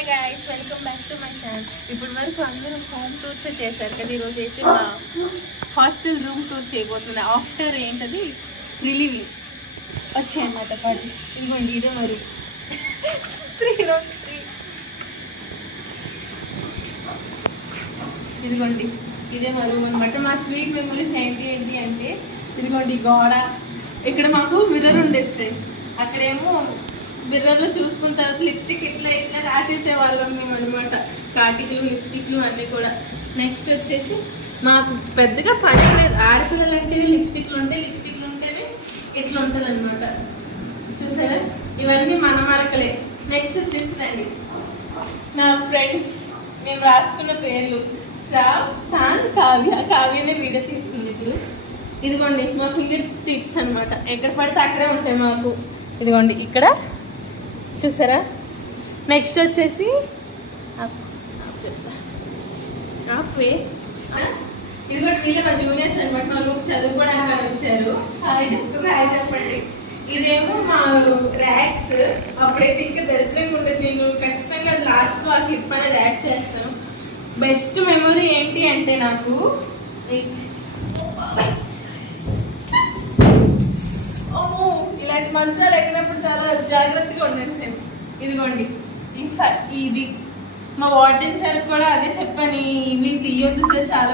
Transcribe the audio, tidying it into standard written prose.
Hi guys, welcome back to my channel. ఇప్పుడు వరకు అందరం హోమ్ టూర్స్ చేశారు కదా. ఈరోజు అయితే మా హాస్టల్ రూమ్ టూర్ చేయబోతుంది. ఆఫ్టర్ ఏంటది రిలీవింగ్ వచ్చాయి మాతో పాటు. ఇదిగోండి, ఇదే మరి 303. ఇదిగోండి, ఇదే మా రూమ్ అనమాట. మా స్వీట్ మెమరీస్ ఏంటి అంటే ఇదిగోండి గోడ. ఇక్కడ మాకు మిర్రర్ ఉండేది ఫ్రెండ్స్. అక్కడేమో మిర్రర్లో చూసుకున్న తర్వాత లిప్స్టిక్ ఇట్లా రాసేసే వాళ్ళం మేము అనమాట. కాటికలు, లిప్స్టిక్లు అన్నీ కూడా. నెక్స్ట్ వచ్చేసి మాకు పెద్దగా పని లేదు. ఆడపిల్లలు అంటేనే లిప్స్టిక్లు ఉంటేనే ఇట్లా ఉంటుంది అనమాట. చూసారా, ఇవన్నీ మన మార్కలే. నెక్స్ట్ వచ్చేసిందండి నా ఫ్రెండ్స్, నేను రాసుకున్న పేర్లు శ్రా, చాంద్, కావ్యనే వీడియో తీస్తుంది ఇప్పుడు. ఇదిగోండి మా ఫింగర్ టిప్స్ అనమాట. ఎక్కడ పడితే అక్కడే ఉంటాయి మాకు. ఇదిగోండి ఇక్కడ చూసారా. నెక్స్ట్ వచ్చేసి చెప్తా ఇదిగోండి వీళ్ళే మా జూనియర్స్ అనమాట. మా రూమ్ చదువుకోవడానికి వచ్చారు. హాయ్ చెప్పండి. ఇదేమో మా ర్యాక్స్. అప్పుడైతే ఇంకా దరిద్రంగా ఉండేది. నేను ఖచ్చితంగా లాస్ట్లో ఆ క్లిప్ అనేది యాడ్ చేస్తాను. బెస్ట్ మెమొరీ ఏంటి అంటే నాకు ఇలాంటి మంచాలు ఎక్కినప్పుడు చాలా జాగ్రత్తగా ఉండండి ఫ్రెండ్స్. ఇదిగోండి ఇది మా వార్డెన్ సార్ కూడా అదే చెప్పని, ఇవి తీయొద్దు సార్ చాలా